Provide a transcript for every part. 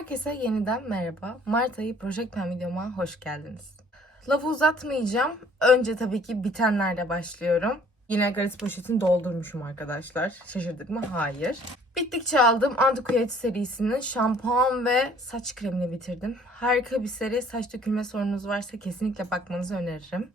Herkese yeniden merhaba. Mart ayı Project Pen videoma hoş geldiniz. Lafı uzatmayacağım. Önce tabii ki bitenlerle başlıyorum. Yine Gratis poşetini doldurmuşum arkadaşlar. Şaşırdık mı? Hayır. Bittikçe aldım Antiquate serisinin şampuan ve saç kremini bitirdim. Harika bir seri. Saç dökülme sorununuz varsa kesinlikle bakmanızı öneririm.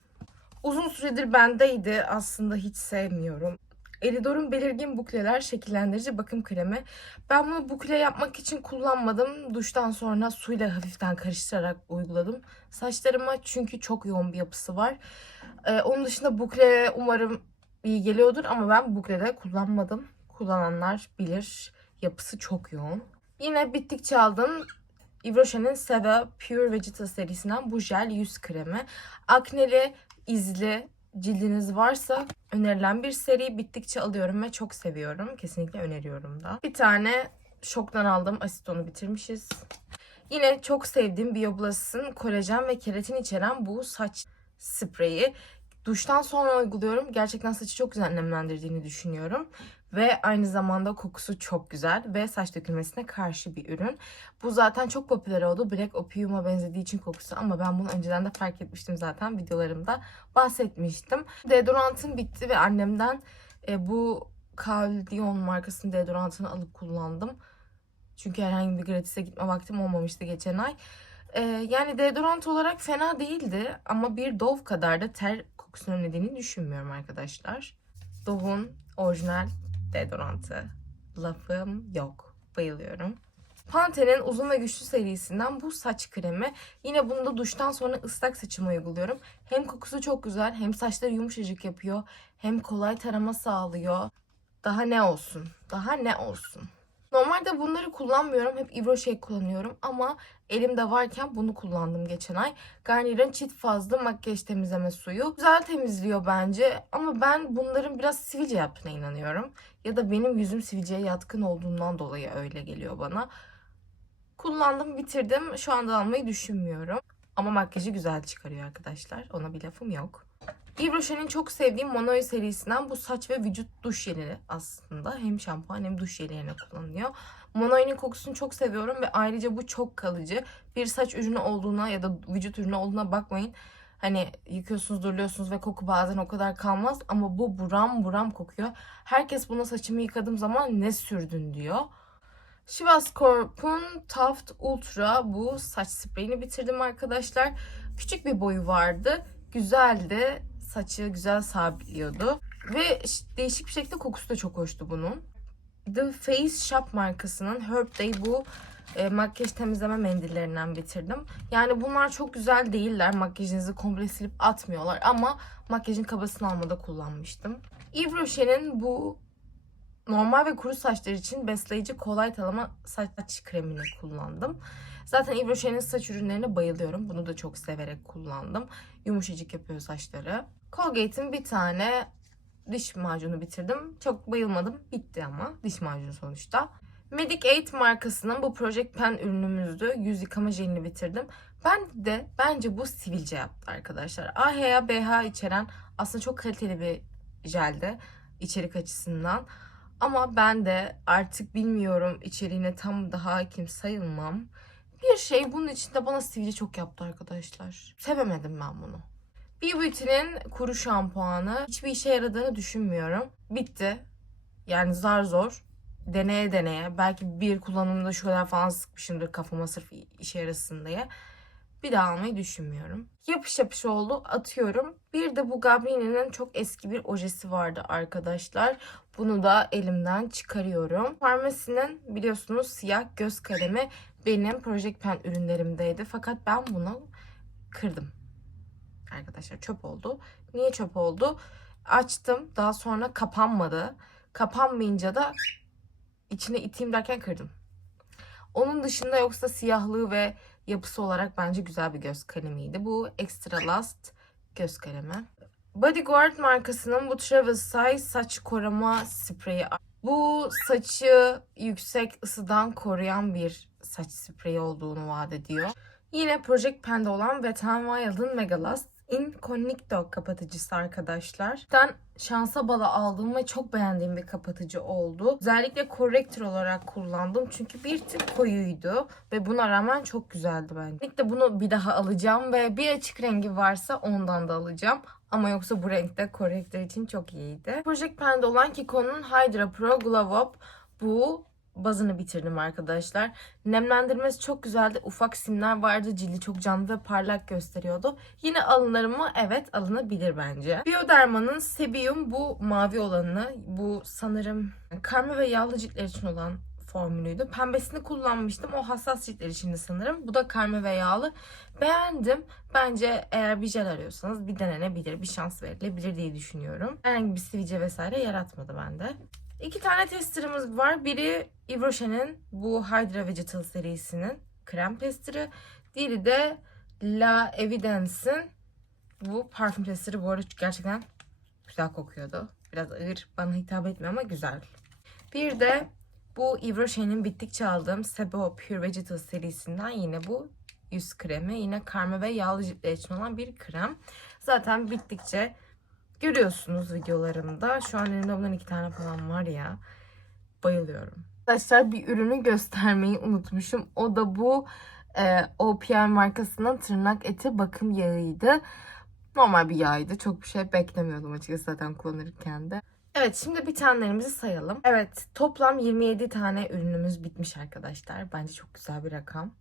Uzun süredir bendeydi. Aslında hiç sevmiyorum. Elidor'un belirgin bukleler şekillendirici bakım kremi. Ben bunu bukle yapmak için kullanmadım. Duştan sonra suyla hafiften karıştırarak uyguladım. Saçlarıma çünkü çok yoğun bir yapısı var. Ee, onun dışında bukle umarım iyi geliyordur ama ben buklede kullanmadım. Kullananlar bilir. Yapısı çok yoğun. Yine bittikçe aldım. Yves Rocher'in Seva Pure Vegeta serisinden bu jel yüz kremi. Akneli, izli cildiniz varsa önerilen bir seri bittikçe alıyorum ve çok seviyorum. Kesinlikle öneriyorum da. Bir tane şoktan aldım. Asitonu bitirmişiz. Yine çok sevdiğim Bioblast'ın kolajen ve keratin içeren bu saç spreyi. Duştan sonra uyguluyorum. Gerçekten saçı çok güzel nemlendirdiğini düşünüyorum. Ve aynı zamanda kokusu çok güzel ve saç dökülmesine karşı bir ürün. Bu zaten çok popüler oldu. Black Opium'a benzediği için kokusu ama ben bunu önceden de fark etmiştim zaten videolarımda bahsetmiştim. Deodorantım bitti ve annemden e, bu Caldion markasının deodorantını alıp kullandım. Çünkü herhangi bir gratis'e gitme vaktim olmamıştı geçen ay. E, yani deodorant olarak fena değildi ama bir Dove kadar da ter kokusunu önlediğini düşünmüyorum arkadaşlar. Dove'un orijinal deodorantı. Lafım yok. Bayılıyorum. Pantene'in uzun ve güçlü serisinden bu saç kremi. Yine bunu da duştan sonra ıslak saçıma uyguluyorum. Hem kokusu çok güzel hem saçları yumuşacık yapıyor. Hem kolay tarama sağlıyor. Daha ne olsun? Daha ne olsun? Normalde bunları kullanmıyorum. Hep Yves Rocher kullanıyorum ama elimde varken bunu kullandım geçen ay. Garnier'in çift fazlı makyaj temizleme suyu. Güzel temizliyor bence ama ben bunların biraz sivilce yaptığına inanıyorum. Ya da benim yüzüm sivilceye yatkın olduğundan dolayı öyle geliyor bana. Kullandım, bitirdim. Şu anda almayı düşünmüyorum. Ama makyajı güzel çıkarıyor arkadaşlar. Ona bir lafım yok. Yves Rocher'in çok sevdiğim Monoi serisinden bu saç ve vücut duş jeli aslında. Hem şampuan hem duş jeli kullanılıyor. Monoi'nin kokusunu çok seviyorum ve ayrıca bu çok kalıcı. Bir saç ürünü olduğuna ya da vücut ürünü olduğuna bakmayın. Hani yıkıyorsunuz, duruyorsunuz ve koku bazen o kadar kalmaz ama bu buram buram kokuyor. Herkes buna saçımı yıkadığım zaman ne sürdün diyor. Chivas Corp'un Taft Ultra bu saç spreyini bitirdim arkadaşlar. Küçük bir boyu vardı. Güzeldi. Saçı güzel sabitliyordu. Ve değişik bir şekilde kokusu da çok hoştu bunun. The Face Shop markasının Herb Day bu e, makyaj temizleme mendillerinden bitirdim. Yani bunlar çok güzel değiller. Makyajınızı komple silip atmıyorlar ama makyajın kabasını almada kullanmıştım. Yves Rocher'in bu normal ve kuru saçlar için besleyici kolay talama saç kremini kullandım. Zaten Yves Rocher'in saç ürünlerine bayılıyorum. Bunu da çok severek kullandım. Yumuşacık yapıyor saçları. Colgate'in bir tane diş macunu bitirdim. Çok bayılmadım. Bitti ama diş macunu sonuçta. Medic 8 markasının bu Project Pen ürünümüzdü. Yüz yıkama jelini bitirdim. Ben de bence bu sivilce yaptı arkadaşlar. AHA BH içeren aslında çok kaliteli bir jeldi içerik açısından. Ama ben de artık bilmiyorum içeriğine tam da hakim sayılmam. Bir şey bunun içinde bana sivilce çok yaptı arkadaşlar. Sevemedim ben bunu. Beauty'nin kuru şampuanı hiçbir işe yaradığını düşünmüyorum. Bitti. Yani zar zor. Deneye deneye. Belki bir kullanımda kadar falan sıkmışımdır kafama sırf işe yarasın diye. Bir daha almayı düşünmüyorum. Yapış yapış oldu. Atıyorum. Bir de bu Gabrini'nin çok eski bir ojesi vardı arkadaşlar. Bunu da elimden çıkarıyorum. Farmasinin biliyorsunuz siyah göz kalemi benim Project Pen ürünlerimdeydi. Fakat ben bunu kırdım. Arkadaşlar çöp oldu. Niye çöp oldu? Açtım. Daha sonra kapanmadı. Kapanmayınca da içine iteyim derken kırdım. Onun dışında yoksa siyahlığı ve yapısı olarak bence güzel bir göz kalemiydi. Bu Extra Last göz kalemi. Bodyguard markasının bu Travel Size saç koruma spreyi. Bu saçı yüksek ısıdan koruyan bir saç spreyi olduğunu vaat ediyor. Yine Project Pen'de olan Wet n Wild'ın Mega Last Incognito kapatıcısı arkadaşlar. Ben şansa bala aldığım ve çok beğendiğim bir kapatıcı oldu. Özellikle corrector olarak kullandım. Çünkü bir tık koyuydu. Ve buna rağmen çok güzeldi bence. Kesinlikle bunu bir daha alacağım ve bir açık rengi varsa ondan da alacağım. Ama yoksa bu renkte corrector için çok iyiydi. Project Pen'de olan Kiko'nun Hydra Pro Glow Up. Bu bazını bitirdim arkadaşlar. Nemlendirmesi çok güzeldi. Ufak simler vardı. Cildi çok canlı ve parlak gösteriyordu. Yine alınır mı? Evet alınabilir bence. Bioderma'nın Sebium bu mavi olanı. Bu sanırım karma ve yağlı ciltler için olan formülüydü. Pembesini kullanmıştım. O hassas ciltler içindi sanırım. Bu da karma ve yağlı. Beğendim. Bence eğer bir jel arıyorsanız bir denenebilir, bir şans verilebilir diye düşünüyorum. Herhangi bir sivilce vesaire yaratmadı bende. İki tane testerımız var. Biri Yves bu Hydra Vegetal serisinin krem testeri. Diğeri de La Evidence'in bu parfüm testeri. Bu arada gerçekten güzel kokuyordu. Biraz ağır bana hitap etmiyor ama güzel. Bir de bu Yves bittikçe aldığım Sebo Pure Vegetal serisinden yine bu yüz kremi. Yine karma ve yağlı ciltler için olan bir krem. Zaten bittikçe görüyorsunuz videolarımda. Şu an elimde bundan iki tane falan var ya. Bayılıyorum. Arkadaşlar bir ürünü göstermeyi unutmuşum. O da bu e, OPM markasının tırnak eti bakım yağıydı. Normal bir yağydı. Çok bir şey beklemiyordum açıkçası zaten kullanırken de. Evet şimdi bitenlerimizi sayalım. Evet toplam 27 tane ürünümüz bitmiş arkadaşlar. Bence çok güzel bir rakam.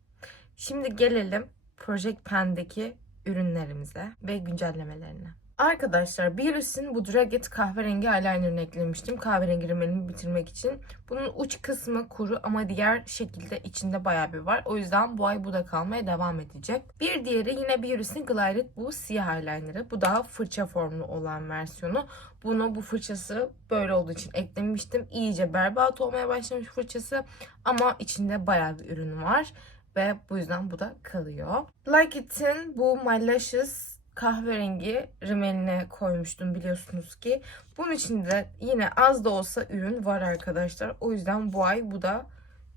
Şimdi gelelim Project Pen'deki ürünlerimize ve güncellemelerine. Arkadaşlar Biolus'in bu Dragit kahverengi eyelinerını eklemiştim. Kahverengi rimelimi bitirmek için. Bunun uç kısmı kuru ama diğer şekilde içinde bayağı bir var. O yüzden bu ay bu da kalmaya devam edecek. Bir diğeri yine Biolus'in Glide bu siyah eyelinerı. Bu daha fırça formlu olan versiyonu. Bunu bu fırçası böyle olduğu için eklemiştim. İyice berbat olmaya başlamış fırçası ama içinde bayağı bir ürün var. Ve bu yüzden bu da kalıyor. Like It'in bu My Lashes kahverengi rimeline koymuştum biliyorsunuz ki. Bunun içinde yine az da olsa ürün var arkadaşlar. O yüzden bu ay bu da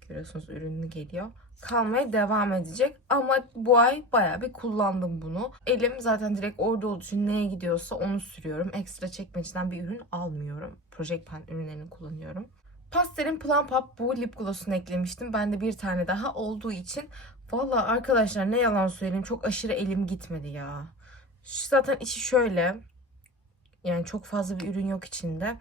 görüyorsunuz ürünü geliyor. Kalmaya devam edecek. Ama bu ay baya bir kullandım bunu. Elim zaten direkt orada olduğu için neye gidiyorsa onu sürüyorum. Ekstra çekmeceden bir ürün almıyorum. Project Pen ürünlerini kullanıyorum. Pastel'in Plum Pop bu lip gloss'unu eklemiştim. Bende bir tane daha olduğu için. Valla arkadaşlar ne yalan söyleyeyim çok aşırı elim gitmedi ya. Zaten içi şöyle. Yani çok fazla bir ürün yok içinde.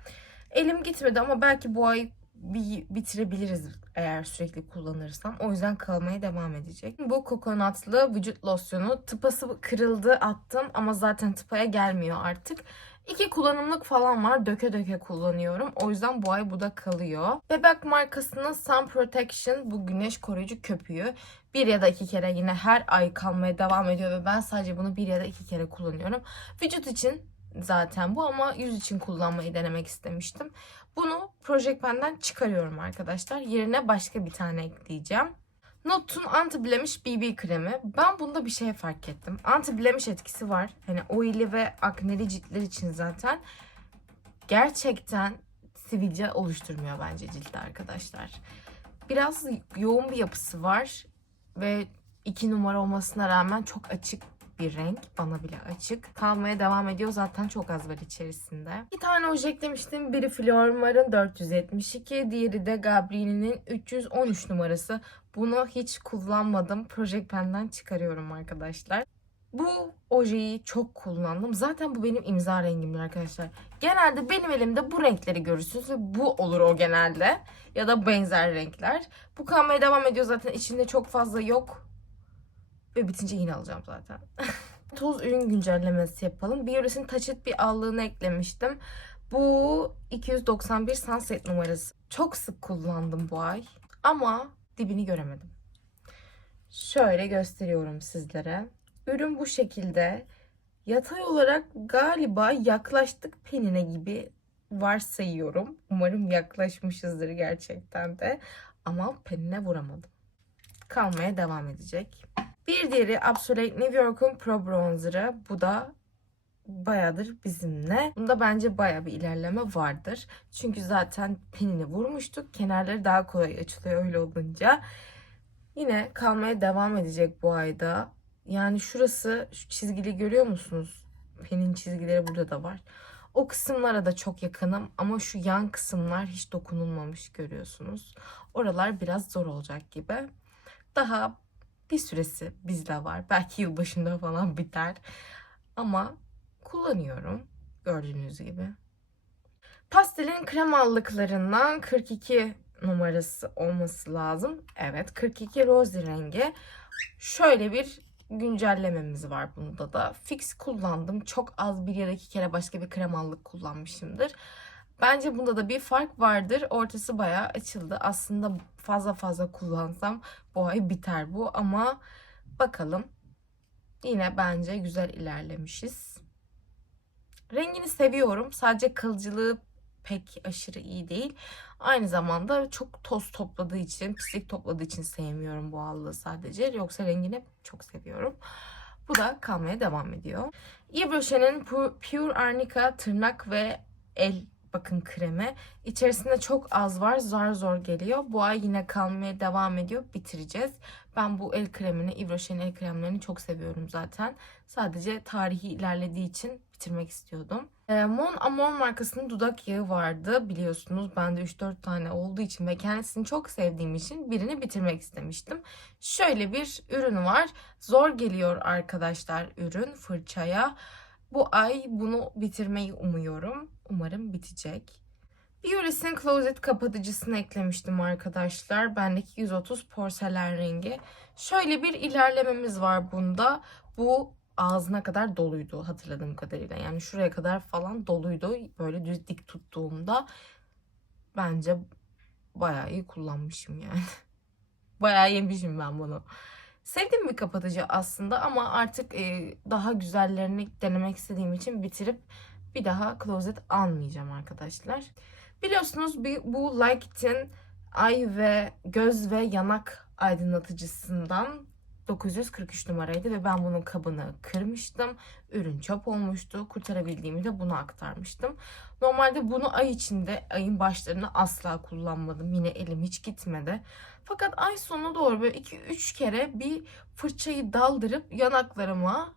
Elim gitmedi ama belki bu ay bir bitirebiliriz eğer sürekli kullanırsam. O yüzden kalmaya devam edecek. Bu kokonatlı vücut losyonu. Tıpası kırıldı attım ama zaten tıpaya gelmiyor artık. İki kullanımlık falan var. Döke döke kullanıyorum. O yüzden bu ay bu da kalıyor. Bebek markasının Sun Protection bu güneş koruyucu köpüğü. Bir ya da iki kere yine her ay kalmaya devam ediyor ve ben sadece bunu bir ya da iki kere kullanıyorum. Vücut için zaten bu ama yüz için kullanmayı denemek istemiştim. Bunu Project Pen'den çıkarıyorum arkadaşlar. Yerine başka bir tane ekleyeceğim. Notun anti blemish BB kremi. Ben bunda bir şey fark ettim. Anti blemish etkisi var. Hani oily ve akneli ciltler için zaten. Gerçekten sivilce oluşturmuyor bence ciltte arkadaşlar. Biraz yoğun bir yapısı var. Ve iki numara olmasına rağmen çok açık bir renk. Bana bile açık. Kalmaya devam ediyor. Zaten çok az var içerisinde. Bir tane oje eklemiştim. Biri Flormar'ın 472. Diğeri de Gabrielle'nin 313 numarası. Bunu hiç kullanmadım. Project Pen'den çıkarıyorum arkadaşlar. Bu ojeyi çok kullandım. Zaten bu benim imza rengimdir arkadaşlar. Genelde benim elimde bu renkleri görürsünüz ve bu olur o genelde. Ya da benzer renkler. Bu kalmaya devam ediyor zaten. İçinde çok fazla yok. Ve bitince yine alacağım zaten. Toz ürün güncellemesi yapalım. Bioris'in Touch It bir allığını eklemiştim. Bu 291 Sunset numarası. Çok sık kullandım bu ay. Ama dibini göremedim. Şöyle gösteriyorum sizlere. Ürün bu şekilde. Yatay olarak galiba yaklaştık penine gibi varsayıyorum. Umarım yaklaşmışızdır gerçekten de. Ama penine vuramadım. Kalmaya devam edecek. Bir diğeri Absolute New York'un Pro Bronzer'ı. Bu da bayağıdır bizimle. Bunda bence bayağı bir ilerleme vardır. Çünkü zaten penini vurmuştuk. Kenarları daha kolay açılıyor öyle olunca. Yine kalmaya devam edecek bu ayda. Yani şurası şu çizgili görüyor musunuz? Penin çizgileri burada da var. O kısımlara da çok yakınım ama şu yan kısımlar hiç dokunulmamış görüyorsunuz. Oralar biraz zor olacak gibi. Daha bir süresi bizde var. Belki yılbaşında falan biter. Ama kullanıyorum gördüğünüz gibi. Pastelin kremallıklarından 42 numarası olması lazım. Evet 42 rose rengi. Şöyle bir güncellememiz var bunda da. Fix kullandım. Çok az bir ya da iki kere başka bir kremallık kullanmışımdır. Bence bunda da bir fark vardır. Ortası bayağı açıldı. Aslında fazla fazla kullansam bu ay biter bu ama bakalım. Yine bence güzel ilerlemişiz. Rengini seviyorum. Sadece kalıcılığı pek aşırı iyi değil. Aynı zamanda çok toz topladığı için, pislik topladığı için sevmiyorum bu allığı sadece. Yoksa rengini çok seviyorum. Bu da kalmaya devam ediyor. Yves Rocher'in Pu- Pure Arnica tırnak ve el bakım kremi. İçerisinde çok az var. Zar zor geliyor. Bu ay yine kalmaya devam ediyor. Bitireceğiz. Ben bu el kremini, Rocher'in el kremlerini çok seviyorum zaten. Sadece tarihi ilerlediği için bitirmek istiyordum. Ee, Mon Amour markasının dudak yağı vardı biliyorsunuz. Bende 3-4 tane olduğu için ve kendisini çok sevdiğim için birini bitirmek istemiştim. Şöyle bir ürün var. Zor geliyor arkadaşlar ürün fırçaya. Bu ay bunu bitirmeyi umuyorum. Umarım bitecek. Bioris'in Closet kapatıcısını eklemiştim arkadaşlar. Bendeki 130 porselen rengi. Şöyle bir ilerlememiz var bunda. Bu ağzına kadar doluydu hatırladığım kadarıyla. Yani şuraya kadar falan doluydu. Böyle düz dik tuttuğumda bence bayağı iyi kullanmışım yani. bayağı yemişim ben bunu. Sevdiğim bir kapatıcı aslında ama artık e, daha güzellerini denemek istediğim için bitirip bir daha closet almayacağım arkadaşlar. Biliyorsunuz bu Liked'in ay ve göz ve yanak aydınlatıcısından 943 numaraydı ve ben bunun kabını kırmıştım. Ürün çöp olmuştu. Kurtarabildiğimi de bunu aktarmıştım. Normalde bunu ay içinde, ayın başlarını asla kullanmadım. Yine elim hiç gitmedi. Fakat ay sonu doğru böyle 2-3 kere bir fırçayı daldırıp yanaklarıma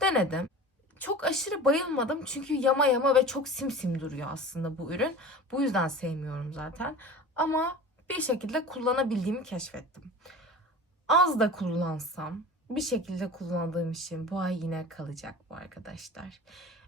denedim. Çok aşırı bayılmadım çünkü yama yama ve çok simsim duruyor aslında bu ürün. Bu yüzden sevmiyorum zaten. Ama bir şekilde kullanabildiğimi keşfettim. Az da kullansam bir şekilde kullandığım için bu ay yine kalacak bu arkadaşlar.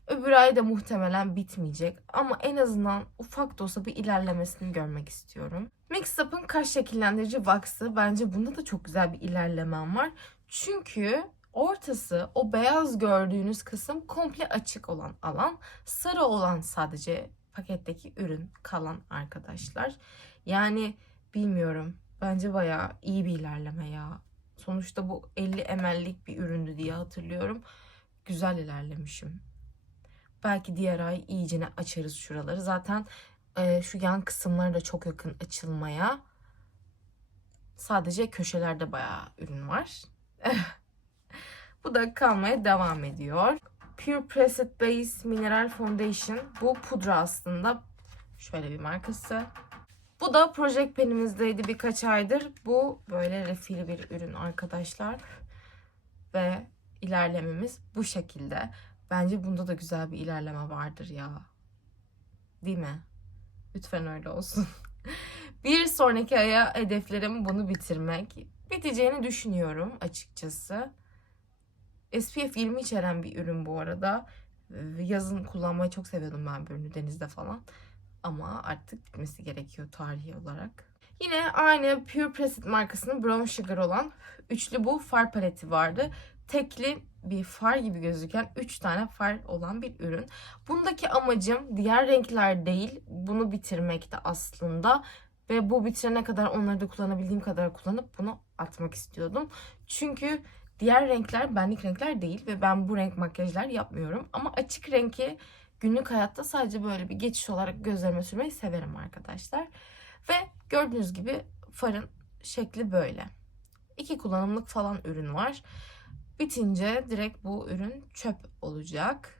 Öbür ay da muhtemelen bitmeyecek ama en azından ufak da olsa bir ilerlemesini görmek istiyorum. Mix Up'ın kaş şekillendirici wax'ı bence bunda da çok güzel bir ilerlemem var. Çünkü ortası o beyaz gördüğünüz kısım komple açık olan alan. Sarı olan sadece paketteki ürün kalan arkadaşlar. Yani bilmiyorum. Bence bayağı iyi bir ilerleme ya. Sonuçta bu 50 ml'lik bir üründü diye hatırlıyorum. Güzel ilerlemişim. Belki diğer ay iyicene açarız şuraları. Zaten e, şu yan kısımları da çok yakın açılmaya. Sadece köşelerde bayağı ürün var. Bu da kalmaya devam ediyor. Pure Pressed Base Mineral Foundation. Bu pudra aslında. Şöyle bir markası. Bu da Project Pen'imizdeydi birkaç aydır. Bu böyle refili bir ürün arkadaşlar. Ve ilerlememiz bu şekilde. Bence bunda da güzel bir ilerleme vardır ya. Değil mi? Lütfen öyle olsun. bir sonraki aya hedeflerim bunu bitirmek. Biteceğini düşünüyorum açıkçası. SPF 20 içeren bir ürün bu arada. Ee, Yazın kullanmayı çok seviyordum ben bu ürünü denizde falan. Ama artık bitmesi gerekiyor tarihi olarak. Yine aynı Pure Pressed markasının Brown Sugar olan üçlü bu far paleti vardı. Tekli bir far gibi gözüken 3 tane far olan bir ürün. Bundaki amacım diğer renkler değil, bunu bitirmekte aslında. Ve bu bitirene kadar onları da kullanabildiğim kadar kullanıp bunu atmak istiyordum. Çünkü diğer renkler benlik renkler değil ve ben bu renk makyajlar yapmıyorum. Ama açık renki günlük hayatta sadece böyle bir geçiş olarak gözlerime sürmeyi severim arkadaşlar. Ve gördüğünüz gibi farın şekli böyle. İki kullanımlık falan ürün var. Bitince direkt bu ürün çöp olacak.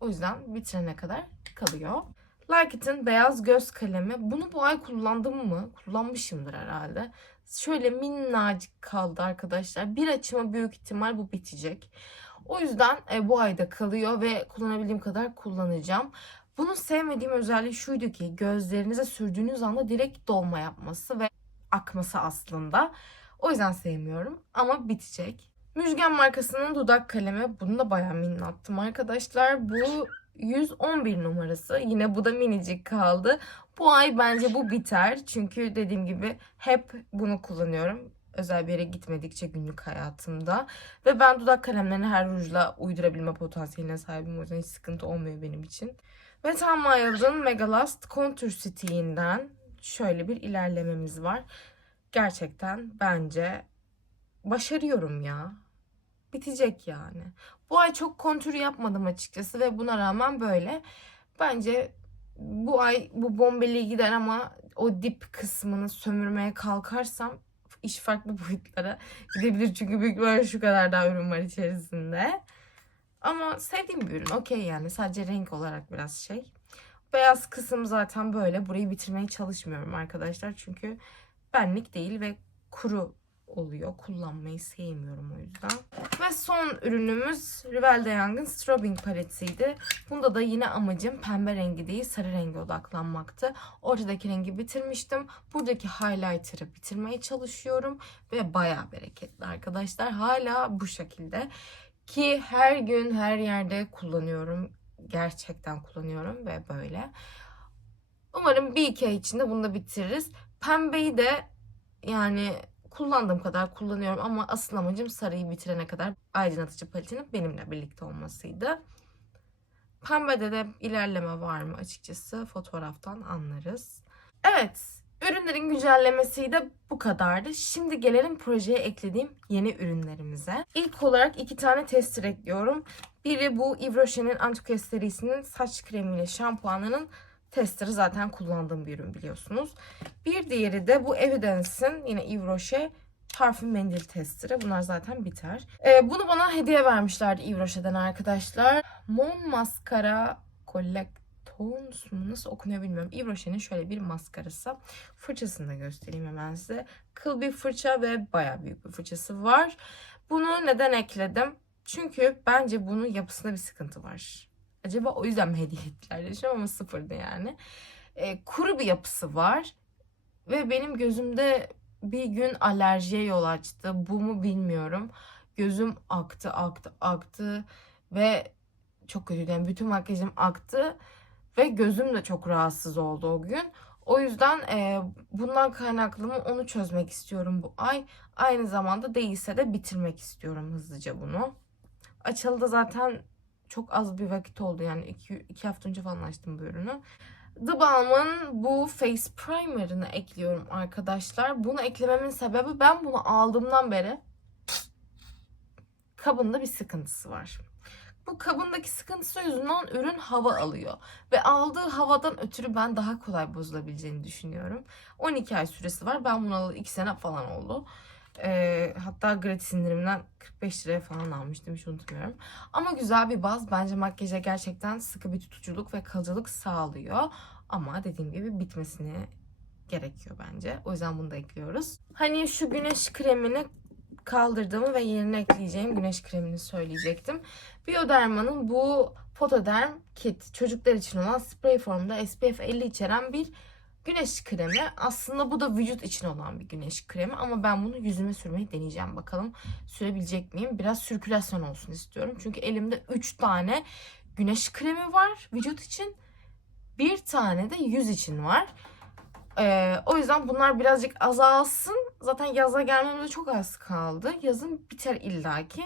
O yüzden bitirene kadar kalıyor. Like It'in beyaz göz kalemi. Bunu bu ay kullandım mı? Kullanmışımdır herhalde. Şöyle minnacık kaldı arkadaşlar. Bir açıma büyük ihtimal bu bitecek. O yüzden e, bu ayda kalıyor ve kullanabildiğim kadar kullanacağım. Bunun sevmediğim özelliği şuydu ki gözlerinize sürdüğünüz anda direkt dolma yapması ve akması aslında. O yüzden sevmiyorum ama bitecek. Müjgan markasının dudak kalemi. Bunu da bayağı minnattım arkadaşlar. Bu 111 numarası. Yine bu da minicik kaldı. Bu ay bence bu biter. Çünkü dediğim gibi hep bunu kullanıyorum. Özel bir yere gitmedikçe günlük hayatımda. Ve ben dudak kalemlerini her rujla uydurabilme potansiyeline sahibim. O yüzden hiç sıkıntı olmuyor benim için. Ve Tom Wild'ın Megalast Contour Stick'inden şöyle bir ilerlememiz var. Gerçekten bence başarıyorum ya. Bitecek yani. Bu ay çok kontür yapmadım açıkçası ve buna rağmen böyle. Bence bu ay bu bombeli gider ama o dip kısmını sömürmeye kalkarsam iş farklı boyutlara gidebilir. Çünkü büyük ihtimalle şu kadar daha ürün var içerisinde. Ama sevdiğim bir ürün. Okey yani. Sadece renk olarak biraz şey. Beyaz kısım zaten böyle. Burayı bitirmeye çalışmıyorum arkadaşlar. Çünkü benlik değil ve kuru oluyor. Kullanmayı sevmiyorum o yüzden. Ve son ürünümüz Rivel de Young'ın Strobing paletiydi. Bunda da yine amacım pembe rengi değil sarı renge odaklanmaktı. Ortadaki rengi bitirmiştim. Buradaki highlighter'ı bitirmeye çalışıyorum. Ve bayağı bereketli arkadaşlar. Hala bu şekilde. Ki her gün her yerde kullanıyorum. Gerçekten kullanıyorum ve böyle. Umarım bir iki ay içinde bunu da bitiririz. Pembeyi de yani kullandığım kadar kullanıyorum ama asıl amacım sarıyı bitirene kadar aydınlatıcı paletinin benimle birlikte olmasıydı. Pembede de ilerleme var mı açıkçası fotoğraftan anlarız. Evet, ürünlerin güncellemesi de bu kadardı. Şimdi gelelim projeye eklediğim yeni ürünlerimize. İlk olarak iki tane tester ekliyorum. Biri bu Yves Rocher'in Antiquette serisinin saç kremiyle şampuanının testeri zaten kullandığım bir ürün biliyorsunuz. Bir diğeri de bu Evidence'in yine Yves Rocher parfüm mendil testeri. Bunlar zaten biter. Ee, bunu bana hediye vermişlerdi Yves Rocher'den arkadaşlar. Mon Mascara Collectons mu? Nasıl okunuyor bilmiyorum. Yves Rocher'in şöyle bir maskarası. Fırçasını da göstereyim hemen size. Kıl bir fırça ve baya büyük bir fırçası var. Bunu neden ekledim? Çünkü bence bunun yapısında bir sıkıntı var. Acaba o yüzden mi hediye ettiler düşünüyorum ama sıfırdı yani. E, kuru bir yapısı var. Ve benim gözümde bir gün alerjiye yol açtı. Bu mu bilmiyorum. Gözüm aktı, aktı, aktı ve çok kötüydü. Yani bütün makyajım aktı ve gözüm de çok rahatsız oldu o gün. O yüzden e, bundan kaynaklı mı onu çözmek istiyorum bu ay. Aynı zamanda değilse de bitirmek istiyorum hızlıca bunu. Açıldı zaten çok az bir vakit oldu yani iki, iki hafta önce falan açtım bu ürünü. The Balm'ın bu Face Primer'ını ekliyorum arkadaşlar. Bunu eklememin sebebi ben bunu aldığımdan beri kabında bir sıkıntısı var. Bu kabındaki sıkıntısı yüzünden ürün hava alıyor. Ve aldığı havadan ötürü ben daha kolay bozulabileceğini düşünüyorum. 12 ay süresi var. Ben bunu alalı 2 sene falan oldu. Ee, hatta gratis indirimden 45 liraya falan almıştım hiç unutmuyorum. Ama güzel bir baz. Bence makyaja gerçekten sıkı bir tutuculuk ve kalıcılık sağlıyor. Ama dediğim gibi bitmesini gerekiyor bence. O yüzden bunu da ekliyoruz. Hani şu güneş kremini kaldırdığımı ve yerine ekleyeceğim güneş kremini söyleyecektim. Bioderma'nın bu Photoderm Kit çocuklar için olan spray formda SPF 50 içeren bir güneş kremi. Aslında bu da vücut için olan bir güneş kremi ama ben bunu yüzüme sürmeyi deneyeceğim bakalım. Sürebilecek miyim? Biraz sirkülasyon olsun istiyorum. Çünkü elimde 3 tane güneş kremi var vücut için. Bir tane de yüz için var. Ee, o yüzden bunlar birazcık azalsın. Zaten yaza gelmemize çok az kaldı. Yazın biter illaki.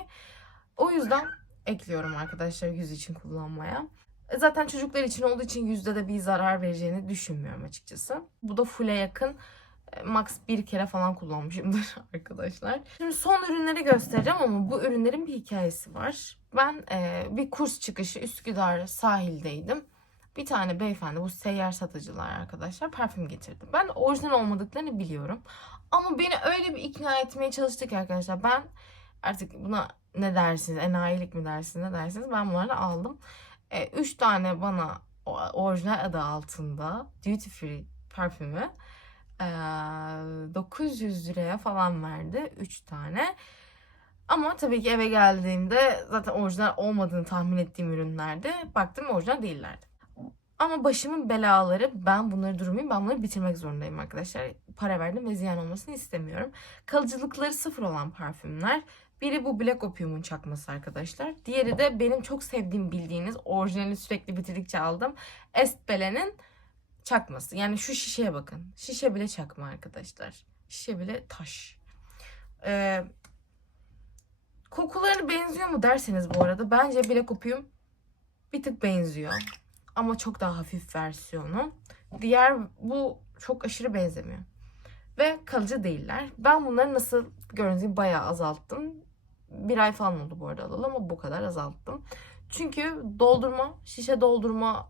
O yüzden ekliyorum arkadaşlar yüz için kullanmaya. E, Zaten çocuklar için olduğu için yüzde de bir zarar vereceğini düşünmüyorum açıkçası. Bu da full'e yakın. E, Max bir kere falan kullanmışımdır arkadaşlar. Şimdi son ürünleri göstereceğim ama bu ürünlerin bir hikayesi var. Ben e, bir kurs çıkışı Üsküdar sahildeydim. Bir tane beyefendi bu seyyar satıcılar arkadaşlar parfüm getirdi. Ben orijinal olmadıklarını biliyorum. Ama beni öyle bir ikna etmeye çalıştı ki arkadaşlar. Ben artık buna ne dersiniz? Enayilik mi dersiniz? Ne dersiniz? Ben bunları aldım. E, üç tane bana orijinal adı altında duty free parfümü Ee, 900 liraya falan verdi 3 tane. Ama tabii ki eve geldiğimde zaten orijinal olmadığını tahmin ettiğim ürünlerdi. Baktım orijinal değillerdi. Ama başımın belaları ben bunları durmayayım ben bunları bitirmek zorundayım arkadaşlar. Para verdim ve ziyan olmasını istemiyorum. Kalıcılıkları sıfır olan parfümler. Biri bu Black Opium'un çakması arkadaşlar. Diğeri de benim çok sevdiğim bildiğiniz orijinali sürekli bitirdikçe aldım. Estbele'nin çakması. Yani şu şişeye bakın. Şişe bile çakma arkadaşlar. Şişe bile taş. Ee, kokuları benziyor mu derseniz bu arada bence Black Opium bir tık benziyor. Ama çok daha hafif versiyonu. Diğer bu çok aşırı benzemiyor. Ve kalıcı değiller. Ben bunları nasıl gördüğünüz gibi bayağı azalttım. Bir ay falan oldu bu arada alalı ama bu kadar azalttım. Çünkü doldurma, şişe doldurma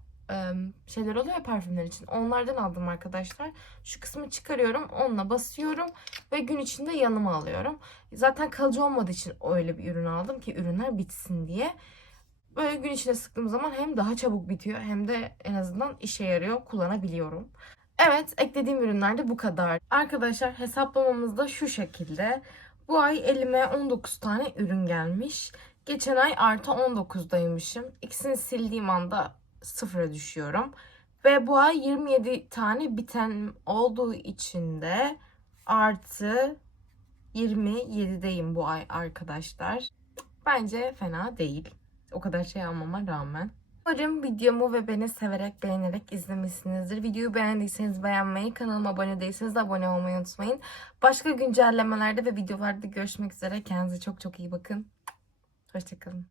şeyler oluyor ya parfümler için. Onlardan aldım arkadaşlar. Şu kısmı çıkarıyorum, onunla basıyorum ve gün içinde yanıma alıyorum. Zaten kalıcı olmadığı için öyle bir ürün aldım ki ürünler bitsin diye. Böyle gün içinde sıktığım zaman hem daha çabuk bitiyor hem de en azından işe yarıyor, kullanabiliyorum. Evet, eklediğim ürünler de bu kadar. Arkadaşlar hesaplamamız da şu şekilde. Bu ay elime 19 tane ürün gelmiş. Geçen ay artı 19'daymışım. İkisini sildiğim anda sıfıra düşüyorum. Ve bu ay 27 tane biten olduğu için de artı 27'deyim bu ay arkadaşlar. Bence fena değil. O kadar şey almama rağmen. Umarım videomu ve beni severek, beğenerek izlemişsinizdir. Videoyu beğendiyseniz beğenmeyi, kanalıma abone değilseniz de abone olmayı unutmayın. Başka güncellemelerde ve videolarda görüşmek üzere. Kendinize çok çok iyi bakın. Hoşçakalın.